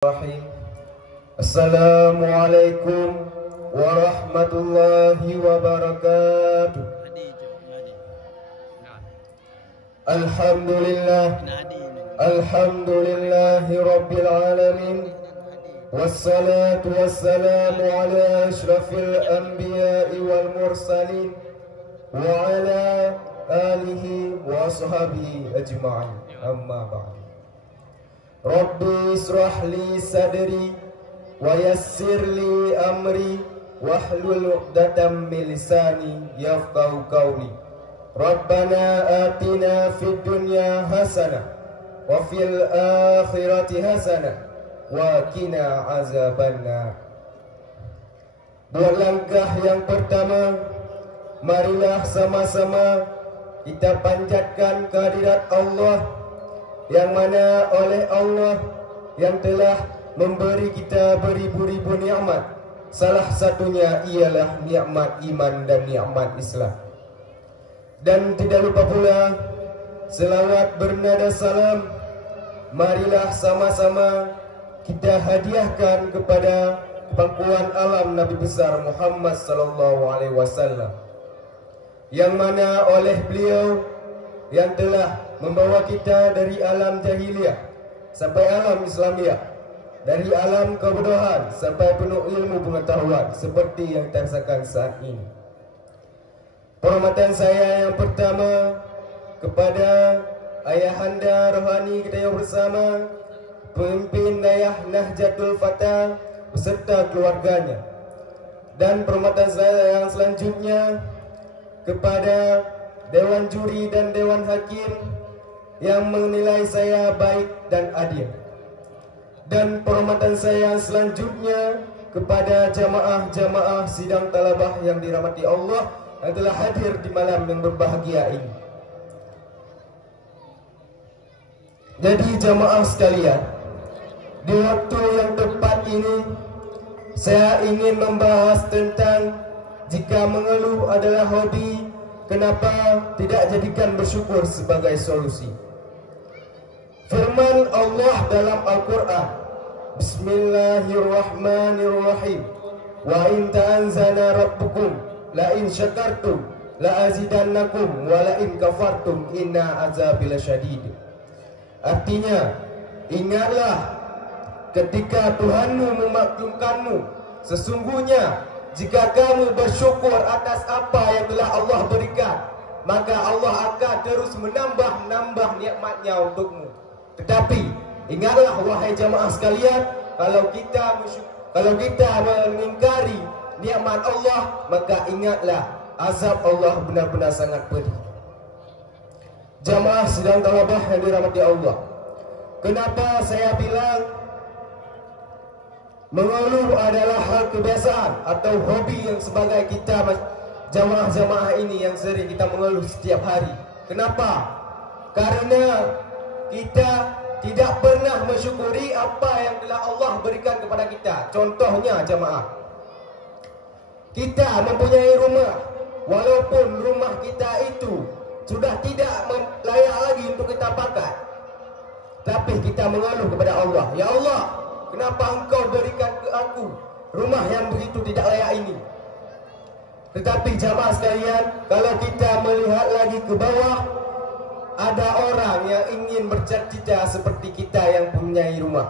Bismillahirrahmanirrahim. Assalamualaikum warahmatullahi wabarakatuh. Alhamdulillah, alhamdulillahi rabbil alamin. Wassalatu wassalamu ala ashrafil anbiya'i wal mursalin wa ala alihi wa ashabihi ajma'in. Amma ba'd. Rabbi israh li sadri wa yassir li amri wahlul 'uqdatam min lisani yafqahu qawli. Rabbana atina fid dunya hasanah wa fil akhirati hasanah wa qina azabannar. Buat langkah yang pertama, marilah sama-sama kita panjatkan kehadirat Allah, yang mana oleh Allah yang telah memberi kita beribu-ribu nikmat. Salah satunya ialah nikmat iman dan nikmat Islam. Dan tidak lupa pula selawat bernada salam, marilah sama-sama kita hadiahkan kepada pangkuan alam Nabi besar Muhammad sallallahu alaihi wasallam, yang mana oleh beliau yang telah membawa kita dari alam jahiliyah sampai alam Islamiyah, dari alam kebodohan sampai penuh ilmu pengetahuan seperti yang tersaksikan saat ini. Penghormatan saya yang pertama kepada ayahanda rohani kita yang bersama, pemimpin Dayah Nahdlatul Fatah beserta keluarganya. Dan penghormatan saya yang selanjutnya kepada Dewan Juri dan Dewan Hakim yang menilai saya baik dan adil. Dan penghormatan saya selanjutnya kepada jamaah-jamaah sidang talabah yang dirahmati Allah yang telah hadir di malam yang berbahagia ini. Jadi jamaah sekalian, di waktu yang tepat ini saya ingin membahas tentang jika mengeluh adalah hobi, kenapa tidak jadikan bersyukur sebagai solusi? Firman Allah dalam Al-Quran, Bismillahirrahmanirrahim. Wa in ta'anzana rabbukum la in syakartum la azidannakum wa la in kafartum inna azabi lasyadid. Artinya, ingatlah ketika Tuhanmu memaklumkanmu, sesungguhnya jika kamu bersyukur atas apa yang telah Allah berikan, maka Allah akan terus menambah nikmatnya untukmu. Tetapi ingatlah wahai jamaah sekalian, kalau kita mengingkari nikmat Allah, maka ingatlah azab Allah benar-benar sangat pedih. Jamaah sidang talabah yang dirahmati Allah, kenapa saya bilang mengeluh adalah hal kebiasaan atau hobi yang sebagai kita jamaah-jamaah ini yang sering kita mengeluh setiap hari? Kenapa? Karena kita tidak pernah mensyukuri apa yang telah Allah berikan kepada kita. Contohnya jamaah, kita mempunyai rumah, walaupun rumah kita itu sudah tidak layak lagi untuk kita pakai, tapi kita mengeluh kepada Allah, ya Allah, kenapa engkau berikan ke aku rumah yang begitu tidak layak ini? Tetapi jamaah sekalian, kalau kita melihat lagi ke bawah, ada orang yang ingin bercita-cita seperti kita yang mempunyai rumah.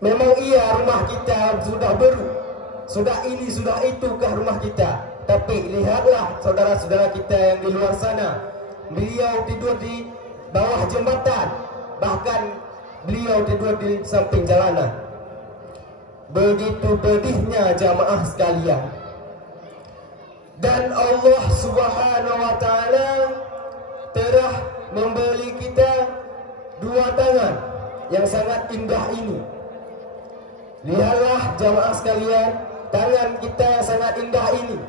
Memang iya, rumah kita sudah baru, sudah ini, sudah itukah rumah kita. Tapi lihatlah saudara-saudara kita yang di luar sana, beliau tidur di bawah jembatan, bahkan beliau tidur di samping jalanan. Begitu pedihnya jamaah sekalian. Dan Allah Subhanahu wa ta'ala telah memberi kita dua tangan yang sangat indah ini. Lihatlah jamaah sekalian, tangan kita yang sangat indah ini.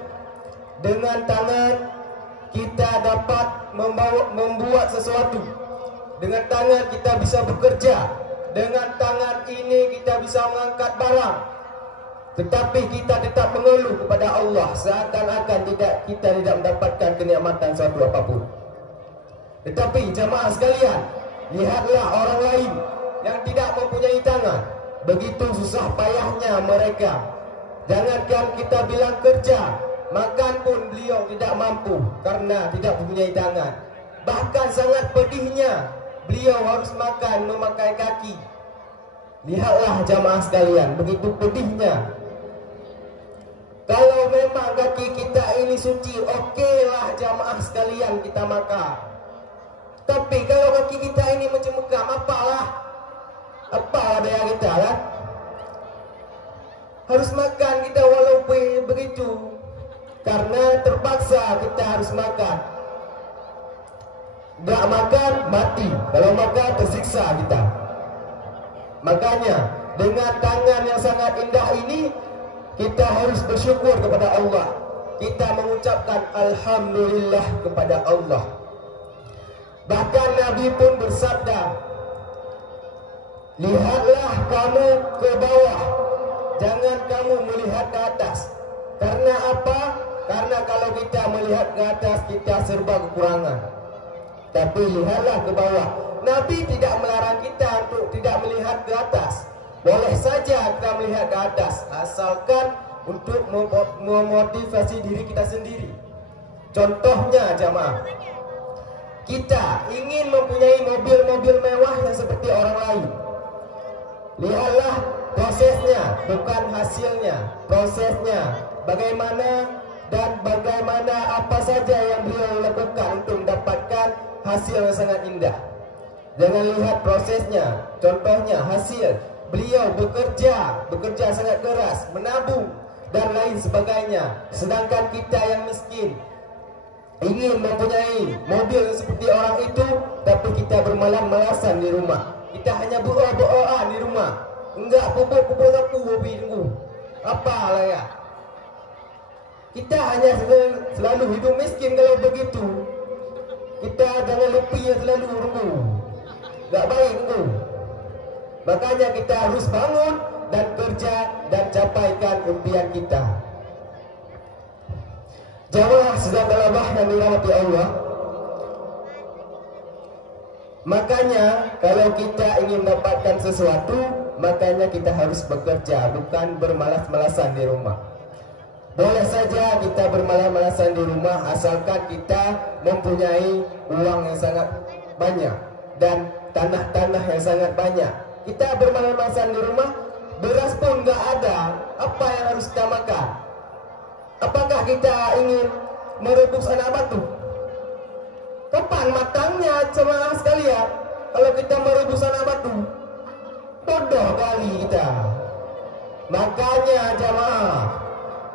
Dengan tangan kita dapat membuat sesuatu. Dengan tangan kita bisa bekerja. Dengan tangan ini kita bisa mengangkat barang. Tetapi kita tetap mengeluh kepada Allah, seakan-akan kita tidak mendapatkan kenikmatan suatu apapun. Tetapi jamaah sekalian, lihatlah orang lain yang tidak mempunyai tangan. Begitu susah payahnya mereka. Jangankan kita bilang kerja, makan pun beliau tidak mampu karena tidak mempunyai tangan. Bahkan sangat pedihnya, beliau harus makan memakai kaki. Lihatlah jamaah sekalian, begitu pedihnya. Kalau memang kaki kita ini suci, okeylah jamaah sekalian kita makan. Tapi kalau kaki kita ini mencemukam, apalah daya kita kan? Harus makan kita walaupun begitu, karena terpaksa kita harus makan. Gak makan mati, kalau makan tersiksa kita. Makanya dengan tangan yang sangat indah ini, kita harus bersyukur kepada Allah. Kita mengucapkan alhamdulillah kepada Allah. Bahkan Nabi pun bersabda, lihatlah kamu ke bawah, jangan kamu melihat ke atas. Karena apa? Karena kalau kita melihat ke atas, kita serba kekurangan. Tapi lihatlah ke bawah. Nabi tidak melarang kita untuk tidak melihat ke atas. Boleh saja kita melihat ke atas, asalkan untuk memotivasi diri kita sendiri. Contohnya jamaah, kita ingin mempunyai mobil-mobil mewah yang seperti orang lain. Lihatlah prosesnya, bukan hasilnya. Prosesnya, bagaimana dan bagaimana apa saja yang beliau lakukan untuk mendapatkan hasil yang sangat indah. Jangan lihat prosesnya, contohnya hasil. Beliau bekerja sangat keras, menabung dan lain sebagainya. Sedangkan kita yang miskin ingin mempunyai mobil seperti orang itu, tapi kita bermalam-malasan di rumah. Kita hanya berdoa-doaan di rumah. Enggak pupuk-pupuk aku hobi tunggu. Apalah ya. Kita hanya selalu hidup miskin kalau begitu. Kita jangan lupa selalu tunggu. Enggak baik tunggu. Makanya kita harus bangun dan kerja dan capaikan impian kita. Jamaah saudara yang dirahmati Allah. Makanya kalau kita ingin mendapatkan sesuatu, makanya kita harus bekerja, bukan bermalas-malasan di rumah. Boleh saja kita bermalas-malasan di rumah asalkan kita mempunyai uang yang sangat banyak dan tanah-tanah yang sangat banyak. Kita bermalas-malasan di rumah, beras pun nggak ada, apa yang harus kita makan? Apakah kita ingin merebus anak batu? Kapan matangnya jemaah sekalian? Kalau kita merebus anak batu, bodoh kali kita. Makanya jemaah,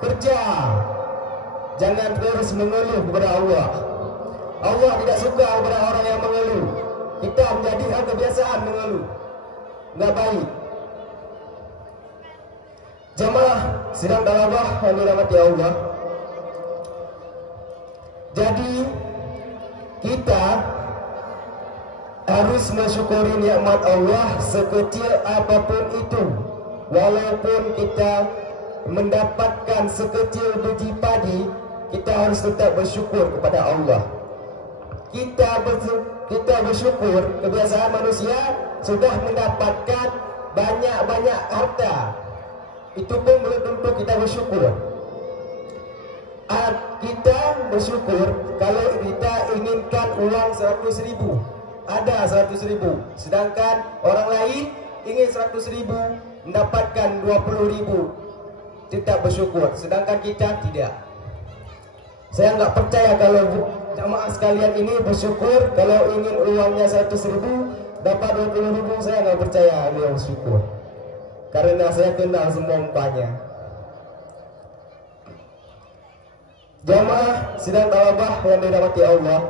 kerja, jangan terus mengeluh kepada Allah. Allah tidak suka kepada orang yang mengeluh. Kita menjadikan kebiasaan mengeluh, nggak baik. Jemaah sidang talabah yang dirahmati Allah. Jadi kita harus mensyukuri nikmat Allah sekecil apapun itu. Walaupun kita mendapatkan sekecil biji padi, kita harus tetap bersyukur kepada Allah. Kita bersyukur, kebiasaan manusia sudah mendapatkan banyak-banyak harta. Itu pun belum tentu kita bersyukur. Kita bersyukur kalau kita inginkan uang 100.000, ada 100.000. Sedangkan orang lain ingin 100.000, mendapatkan 20.000. Tetap bersyukur, sedangkan kita tidak. Saya nggak percaya kalau jamaah sekalian ini bersyukur kalau ingin uangnya 100.000 dapat 20.000. Saya nggak percaya dia bersyukur, karena saya kenal semua umpanya. Jamaah sidang talabah yang dirahmati Allah,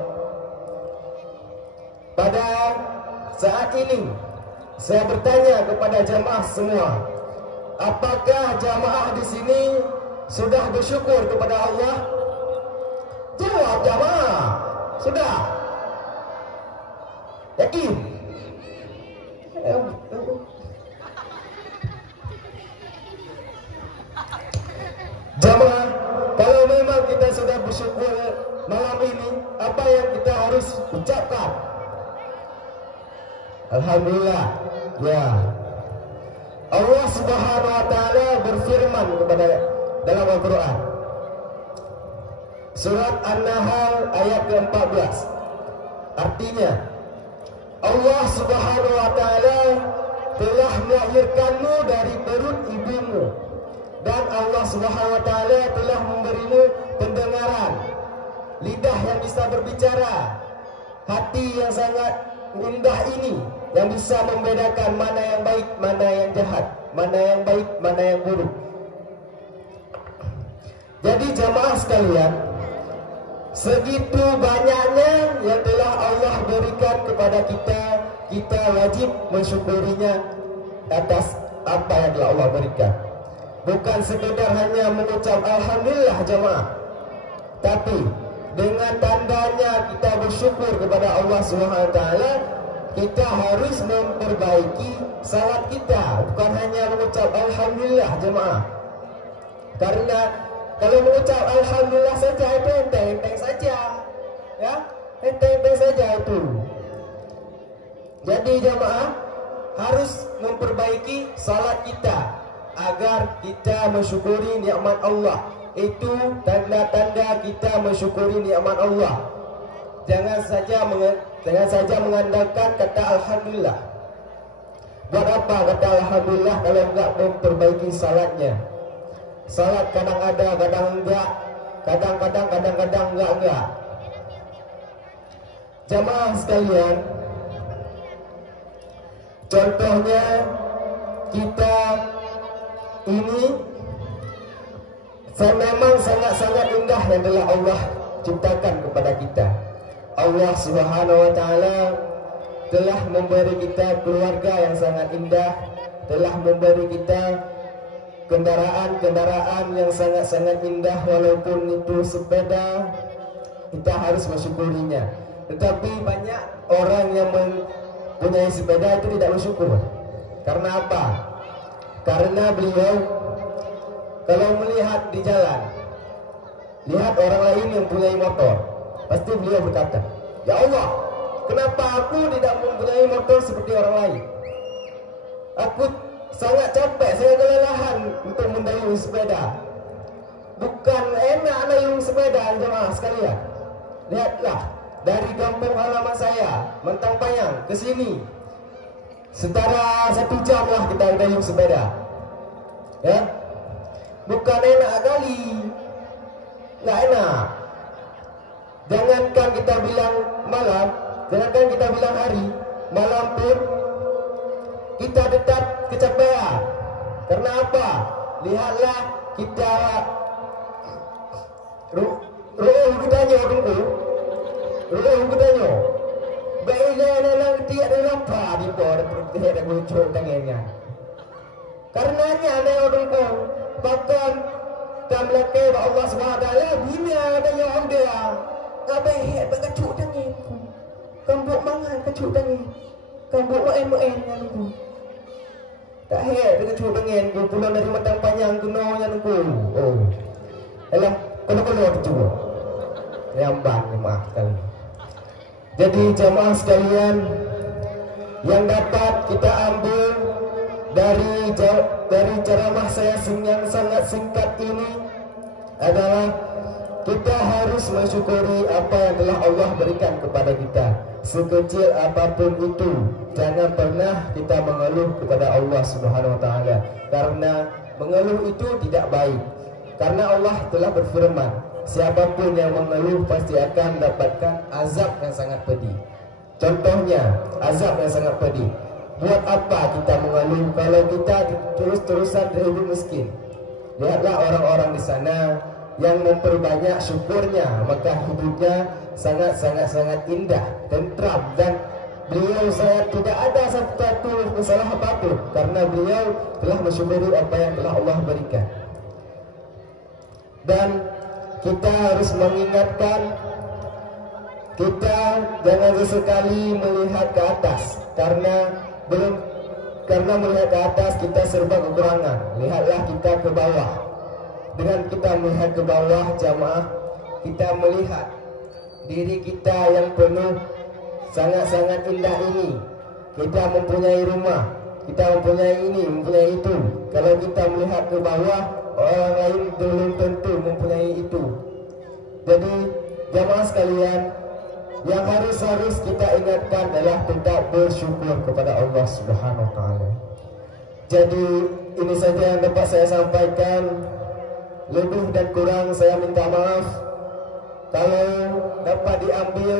pada saat ini saya bertanya kepada jamaah semua, apakah jamaah di sini sudah bersyukur kepada Allah? Jawab jamaah, sudah. Yakin? Jamaah, kalau memang kita sudah bersyukur malam ini, apa yang kita harus ucapkan? Alhamdulillah. Ya. Allah Subhanahu wa taala berfirman kepada dalam Al-Qur'an. Surat An-Nahl ayat ke-14. Artinya, Allah Subhanahu wa taala telah melahirkanmu dari perut ibumu, dan Allah Subhanahu wa taala telah memberimu pendengaran, lidah yang bisa berbicara, hati yang sangat indah ini yang bisa membedakan mana yang baik, mana yang jahat, mana yang baik, mana yang buruk. Jadi jamaah sekalian, segitu banyaknya yang telah Allah berikan kepada kita, kita wajib mensyukurinya atas apa yang telah Allah berikan. Bukan sekedar hanya mengucap Alhamdulillah jamaah, tapi dengan tandanya kita bersyukur kepada Allah Subhanahu wa taala, kita harus memperbaiki salat kita, bukan hanya mengucap Alhamdulillah jemaah. Karena kalau mengucap Alhamdulillah saja itu enteng-enteng saja, ya, enteng-enteng saja itu. Jadi jemaah harus memperbaiki salat kita agar kita mensyukuri nikmat Allah. Itu tanda-tanda kita mensyukuri nikmat Allah. Jangan saja mengandalkan kata Alhamdulillah. Buat apa kata Alhamdulillah kalau enggak memperbaiki salatnya? Salat kadang ada, kadang enggak, kadang-kadang enggak. Jamaah sekalian, contohnya kita ini memang sangat-sangat indah yang telah Allah ciptakan kepada kita. Allah Subhanahu wa taala telah memberi kita keluarga yang sangat indah, telah memberi kita kendaraan-kendaraan yang sangat-sangat indah, walaupun itu sepeda, kita harus mensyukurinya. Tetapi banyak orang yang mempunyai sepeda itu tidak bersyukur. Karena apa? Karena beliau kalau melihat di jalan, lihat orang lain yang mempunyai motor, pasti beliau berkata, "Ya Allah, kenapa aku tidak mempunyai motor seperti orang lain? Aku sangat capek, saya kelelahan untuk mendayung sepeda. Bukan enak dayung sepeda, jemaah sekalian. Lihatlah, dari kampung halaman saya, Mentang Payang, ke sini, setara 1 jam lah kita dayung sepeda. Ya, bukan enak kali, nggak enak. Jangankan kita bilang malam, jangankan kita bilang hari, malam pun kita tetap kecapean. Karena apa? Lihatlah kita ruh gudanya tunggu, ruh gudanya. Baiklah dalam tiap dalam apa di bawah perutnya dan muncul tangannya. Karenanya ada yang tunggu, bahkan kamlake Allah SWT bina ada yang dia. Kabeh berkacuk tangan. Kambuk mangan kacuk tangan. Kambuk moen-moen yang tunggu. Tak hebat dengan cuba dengan ku pulang dari Mentang Payang ke Nonya nunggu. Oh, dalam kono-kono tu cuba. Nyambang maafkan. Jadi jamaah sekalian, yang dapat kita ambil dari ceramah saya yang sangat singkat ini adalah kita harus mensyukuri apa yang telah Allah berikan kepada kita. Sekecil apapun itu, jangan pernah kita mengeluh kepada Allah Subhanahu wa taala, karena mengeluh itu tidak baik. Karena Allah telah berfirman, siapapun yang mengeluh pasti akan mendapatkan azab yang sangat pedih. Contohnya, azab yang sangat pedih. Buat apa kita mengeluh kalau kita terus-terusan hidup miskin? Lihatlah orang-orang di sana yang memperbanyak syukurnya, maka hidupnya sangat indah, tentram, dan beliau sangat tidak ada satu masalah apapun karena beliau telah mensyukuri apa yang telah Allah berikan. Dan kita harus mengingatkan, kita jangan sesekali melihat ke atas, karena melihat ke atas kita serba kekurangan. Lihatlah kita ke bawah. Dengan kita melihat ke bawah jamaah, kita melihat diri kita yang penuh sangat-sangat indah ini. kita mempunyai rumah, kita mempunyai ini, mempunyai itu. Kalau kita melihat ke bawah, orang lain belum tentu mempunyai itu. Jadi jamaah sekalian, yang harus kita ingatkan adalah tetap bersyukur kepada Allah Subhanahu wa taala. Jadi ini saja yang dapat saya sampaikan. Lebih dan kurang saya minta maaf. Kalau dapat diambil,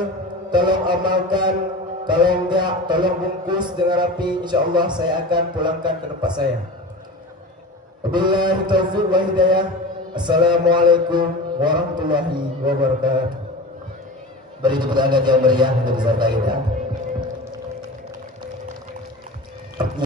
tolong amalkan. Kalau enggak, tolong bungkus dengan rapi. InsyaAllah saya akan pulangkan ke tempat saya. Wabillahi taufiq wa hidayah. Assalamualaikum warahmatullahi wabarakatuh. Beri tepuk tangan yang meriah untuk peserta kita.